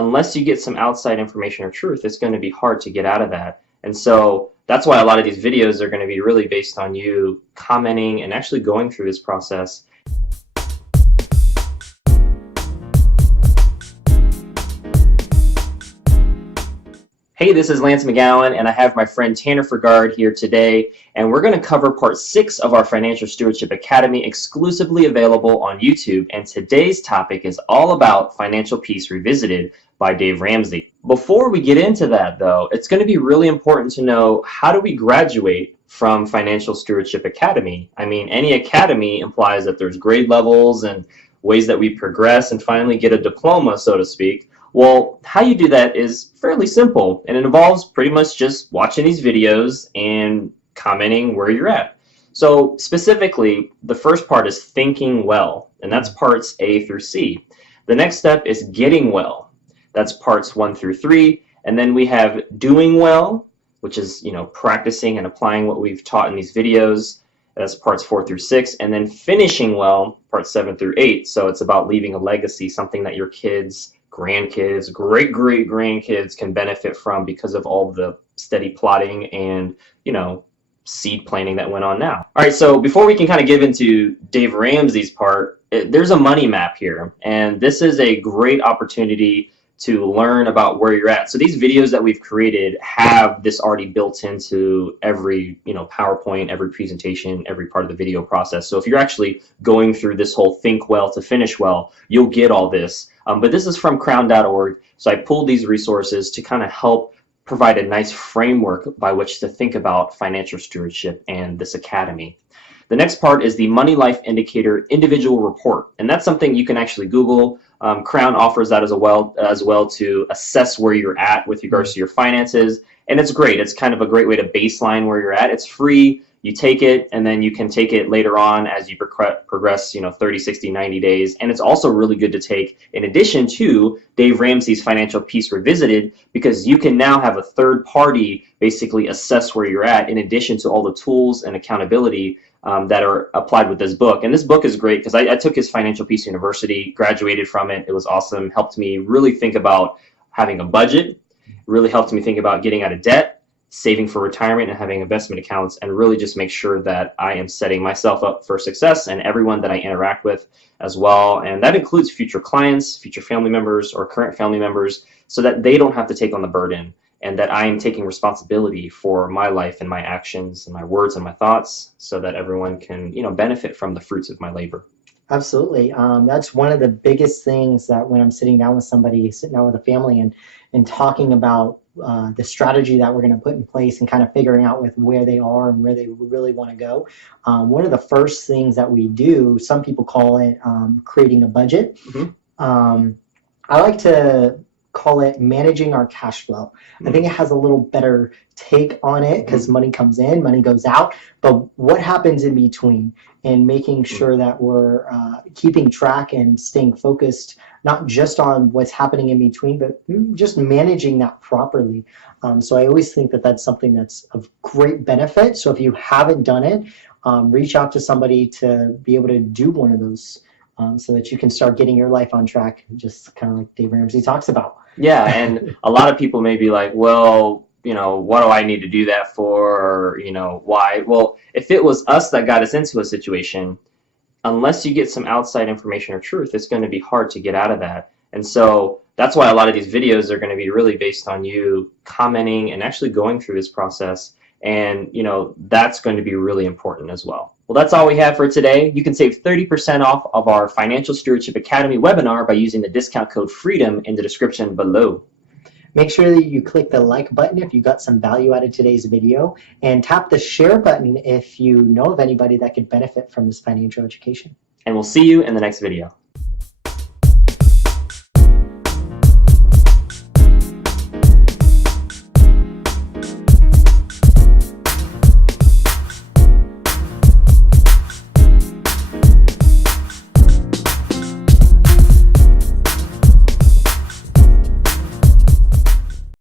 unless you get some outside information or truth, it's going to be hard to get out of that. And so that's why a lot of these videos are going to be really based on you commenting and actually going through this process. Hey, this is Lance McGowan, and I have my friend Tanner Fergard here today, and we're going to cover part 6 of our Financial Stewardship Academy, exclusively available on YouTube. And today's topic is all about Financial Peace Revisited by Dave Ramsey. Before we get into that, though, it's going to be really important to know, how do we graduate from Financial Stewardship Academy? I mean, any academy implies that there's grade levels and ways that we progress and finally get a diploma, so to speak. Well, how you do that is fairly simple, and it involves pretty much just watching these videos and commenting where you're at. So specifically, the first part is thinking well, and that's parts A through C. The next step is getting well. That's parts 1 through 3. And then we have doing well, which is, practicing and applying what we've taught in these videos. That's parts 4 through 6. And then finishing well, parts 7 through 8. So it's about leaving a legacy, something that your kids, grandkids, great-great-grandkids can benefit from because of all the steady plotting and, seed planting that went on now. All right, so before we can kind of give into Dave Ramsey's part, there's a money map here, and this is a great opportunity to learn about where you're at. So these videos that we've created have this already built into every, PowerPoint, every presentation, every part of the video process. So if you're actually going through this whole think well to finish well, you'll get all this. But this is from crown.org, so I pulled these resources to kind of help provide a nice framework by which to think about financial stewardship and this academy. The next part is the Money Life Indicator Individual Report, and that's something you can actually Google. Crown offers that as well to assess where you're at with regards to your finances, and it's great. It's kind of a great way to baseline where you're at. It's free. You take it, and then you can take it later on as you progress, 30, 60, 90 days. And it's also really good to take in addition to Dave Ramsey's Financial Peace Revisited, because you can now have a third party basically assess where you're at, in addition to all the tools and accountability that are applied with this book. And this book is great because I took his Financial Peace University, graduated from it. It was awesome. Helped me really think about having a budget, really helped me think about getting out of debt, saving for retirement, and having investment accounts, and really just make sure that I am setting myself up for success and everyone that I interact with as well. And that includes future clients, future family members, or current family members, so that they don't have to take on the burden, and that I am taking responsibility for my life and my actions and my words and my thoughts, so that everyone can, benefit from the fruits of my labor. Absolutely. That's one of the biggest things that when I'm sitting down with somebody, sitting down with a family and talking about the strategy that we're going to put in place and kind of figuring out with where they are and where they really want to go. One of the first things that we do, some people call it creating a budget. Mm-hmm. I like to call it managing our cash flow. Mm-hmm. I think it has a little better take on it because mm-hmm. money comes in, money goes out, but what happens in between, and making sure that we're keeping track and staying focused, not just on what's happening in between, but just managing that properly. So I always think that that's something that's of great benefit. So if you haven't done it, reach out to somebody to be able to do one of those so that you can start getting your life on track, just kind of like Dave Ramsey talks about. Yeah, and a lot of people may be like, well, what do I need to do that for? Or, why? Well, if it was us that got us into a situation, unless you get some outside information or truth, it's going to be hard to get out of that. And so that's why a lot of these videos are going to be really based on you commenting and actually going through this process. And, that's going to be really important as well. Well, that's all we have for today. You can save 30% off of our Financial Stewardship Academy webinar by using the discount code FREEDOM in the description below. Make sure that you click the like button if you got some value out of today's video, and tap the share button if you know of anybody that could benefit from this financial education. And we'll see you in the next video.